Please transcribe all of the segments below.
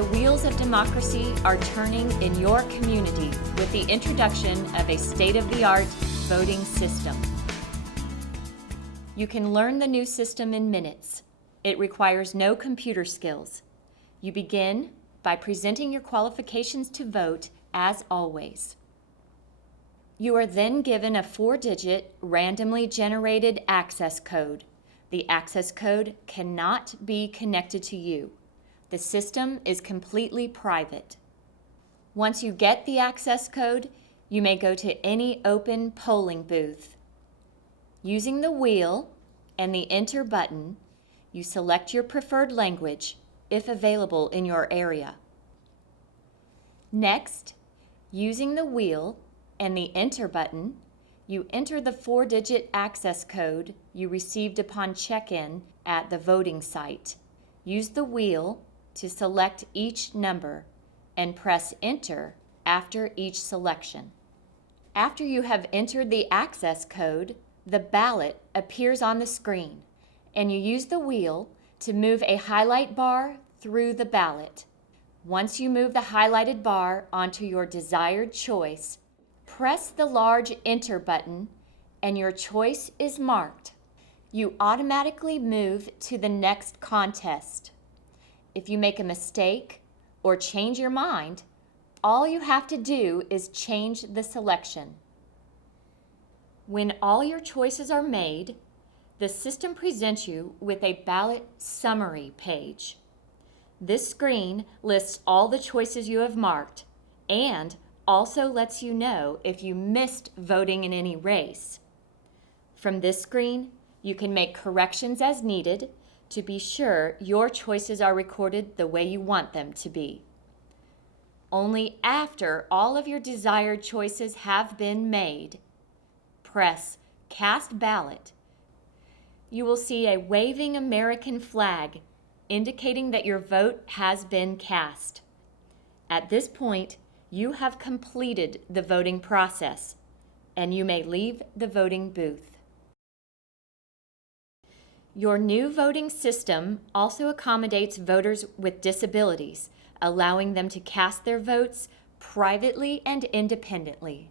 The wheels of democracy are turning in your community with the introduction of a state-of-the-art voting system. You can learn the new system in minutes. It requires no computer skills. You begin by presenting your qualifications to vote as always. You are then given a 4-digit randomly generated access code. The access code cannot be connected to you. The system is completely private. Once you get the access code, you may go to any open polling booth. Using the wheel and the enter button, you select your preferred language, if available in your area. Next, using the wheel and the enter button, you enter the 4-digit access code you received upon check-in at the voting site. Use the wheel to select each number and press enter after each selection. After you have entered the access code, the ballot appears on the screen, and you use the wheel to move a highlight bar through the ballot. Once you move the highlighted bar onto your desired choice, press the large enter button and your choice is marked. You automatically move to the next contest. If you make a mistake or change your mind, all you have to do is change the selection. When all your choices are made, the system presents you with a ballot summary page. This screen lists all the choices you have marked and also lets you know if you missed voting in any race. From this screen, you can make corrections as needed to be sure your choices are recorded the way you want them to be. Only after all of your desired choices have been made, press Cast Ballot. You will see a waving American flag indicating that your vote has been cast. At this point, you have completed the voting process, and you may leave the voting booth. Your new voting system also accommodates voters with disabilities, allowing them to cast their votes privately and independently.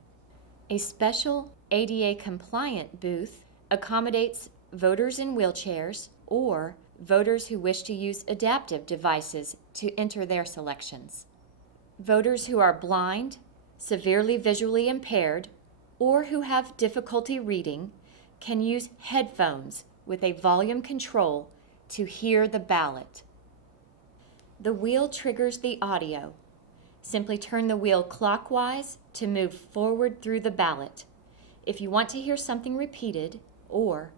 A special ADA-compliant booth accommodates voters in wheelchairs or voters who wish to use adaptive devices to enter their selections. Voters who are blind, severely visually impaired, or who have difficulty reading can use headphones with a volume control to hear the ballot. The wheel triggers the audio. Simply turn the wheel clockwise to move forward through the ballot. If you want to hear something repeated or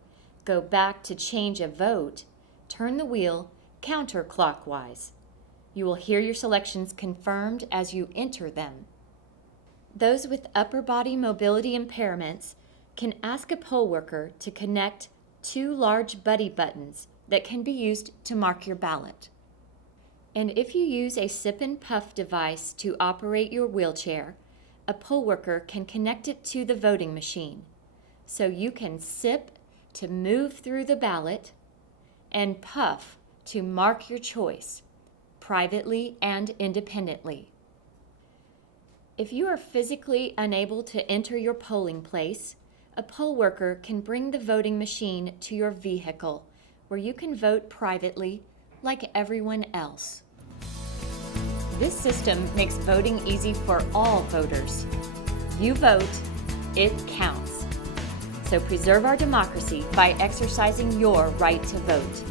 go back to change a vote, turn the wheel counterclockwise. You will hear your selections confirmed as you enter them. Those with upper body mobility impairments can ask a poll worker to connect 2 large buddy buttons that can be used to mark your ballot. And if you use a sip and puff device to operate your wheelchair, a poll worker can connect it to the voting machine. So you can sip to move through the ballot and puff to mark your choice, privately and independently. If you are physically unable to enter your polling place, a poll worker can bring the voting machine to your vehicle, where you can vote privately like everyone else. This system makes voting easy for all voters. You vote, it counts. So preserve our democracy by exercising your right to vote.